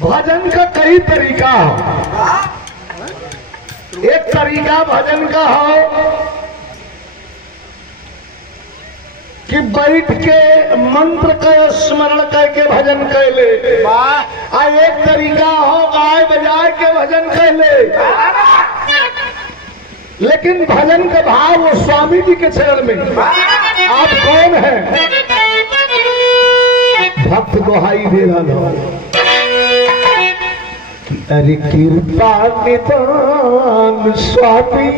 भजन का कई तरीका हो। एक तरीका भजन का हो कि बैठ के मंत्र का स्मरण करके भजन कैले, आ एक तरीका हो गाय बजा के भजन कैले। लेकिन भजन का भाव वो स्वामी जी के चरण में। आप कौन है? भक्त दोहाई दे रहा। अरे कृपा निदान स्वामी,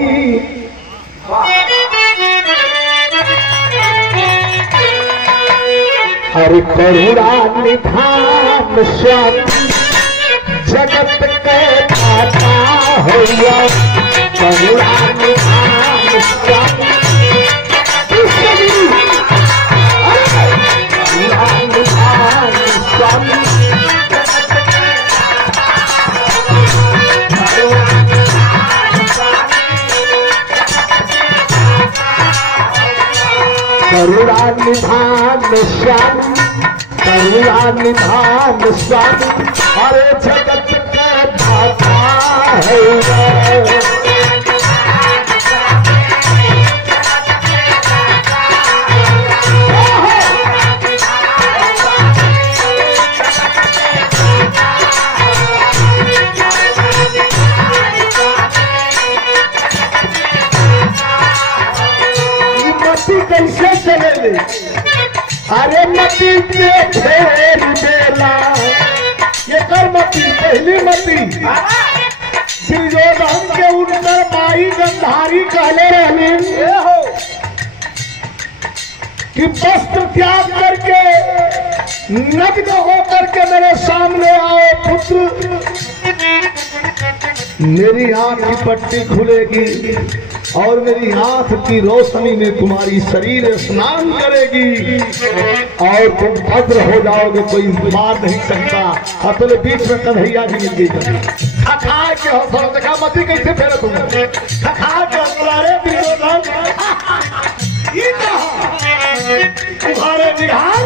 अरे करुणा निधान स्वामी, जगत के दाता होया करुणा निधान स्वामी, करुणा निधान स्वामी, करुणा निधान स्वामी, करुणा निधान स्वामी, अरे जगत के दाता है। कैसे चले? अरे मती के ढेर देला, ये कर मती पहली मती दुर्योधन के उनकर माई गंधारी कहले रहने कि वस्त्र त्याग करके नग्न होकर के मेरे सामने आओ पुत्र, मेरी आंख की पट्टी खुलेगी और मेरी आंख की रोशनी में तुम्हारी शरीर स्नान करेगी और तुम भद्र हो जाओगे, कोई मार नहीं सकता। अतले बीच में कन्हैया भी मिल गई। खखा के हौसला देखा मती कैसे फेरे तुम खखा के हौसला दुर्योधन तुम्हारे बिहार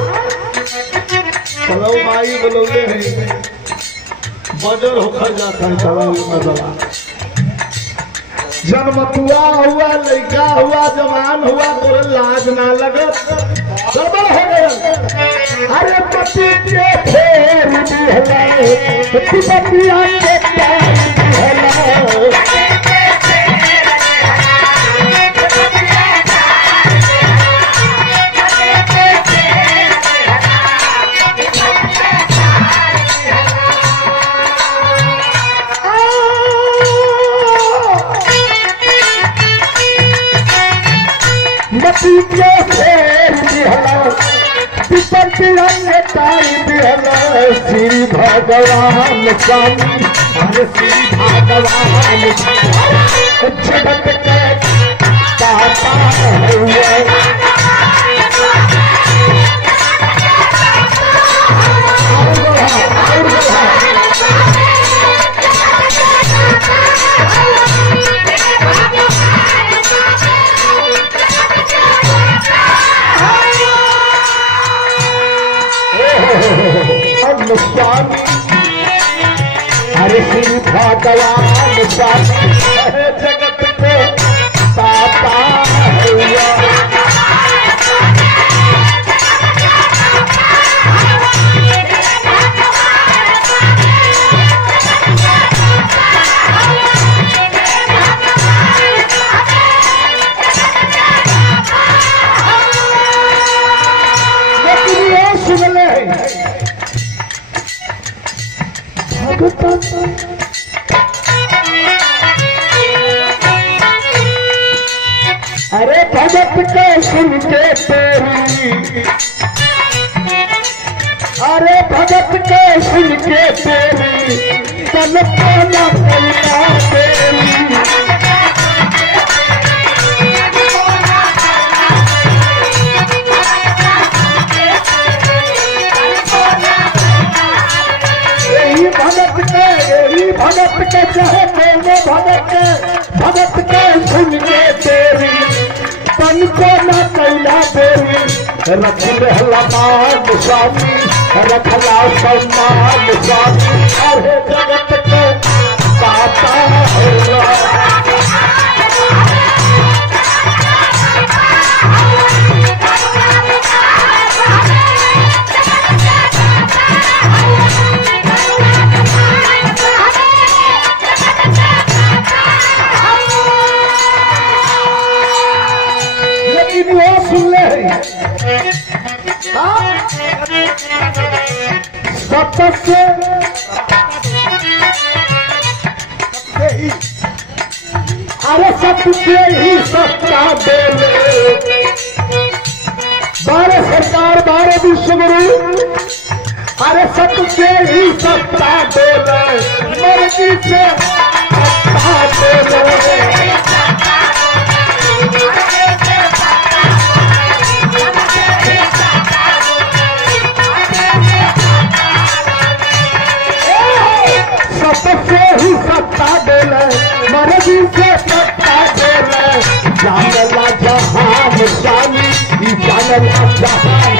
चलो माई बोलोगे हैं बजर होकर जाता है। चलो जन्मतुआ हुआ, लड़का हुआ, जवान हुआ, तो लाज ना लगत गड़बड़ हो गया। अरे पति के फेर पतिया श्री भगवान स्वामी, अरे श्री भगवान जगत के दाता है। स्वामी, अरे श्री भगवान स्वामी, जगत के दाता है। अरे भगत के सुन के तेरी, अरे भगत के सुन के तेरी, तन पाना पैना तेरी, भगत के चाहे बोलो भगत के सुन के तेरी, तन को न कैला देवी, रख रहला मान स्वामी, रखला सम्मान स्वामी। अरे सबसे ही सत्ता बोले, बारे सरकार बारे विश्वगुरु, अरे सबसे ही सत्ता बोले, मर्जी से सत्ता बोले। सबसे ही सत्ता बोले, मर्जी से सत्ता बोले, जानला जहान शानी, जानला जहान।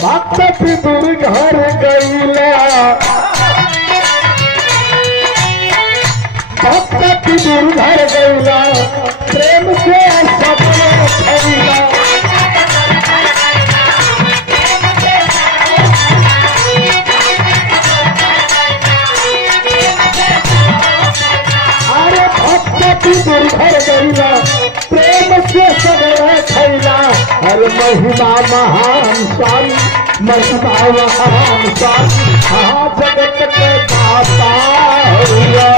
भक्त विदुर घर गईला, भक्त विदुर घर गईला, प्रेम से सपने खरीला। अरे भक्त विदुर घर गईला, प्रेम से सपने खरीला। हर महिमा महान स्वामी, महिमा महान स्वामी, हाँ जगत के दाता हुआ।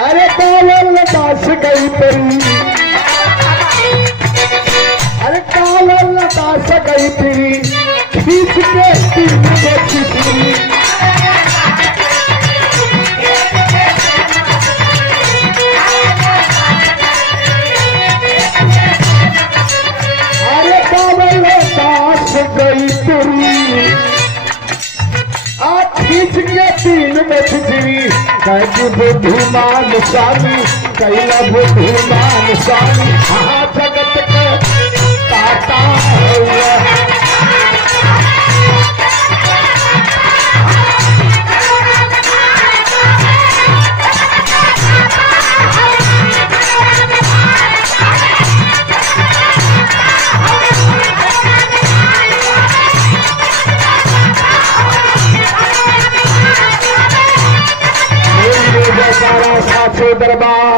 अरे कावल दास गई तेरी, अरे कावल दास गई तेरी, खींच के तीन बच्ची तेरी। अरे कावल दास गई तेरी, खींच के तीन बच्ची, कई बुद्धिमान स्वामी, कैला बुद्धिमान स्वामी, हाँ जगत के दाता हुआ। दरबार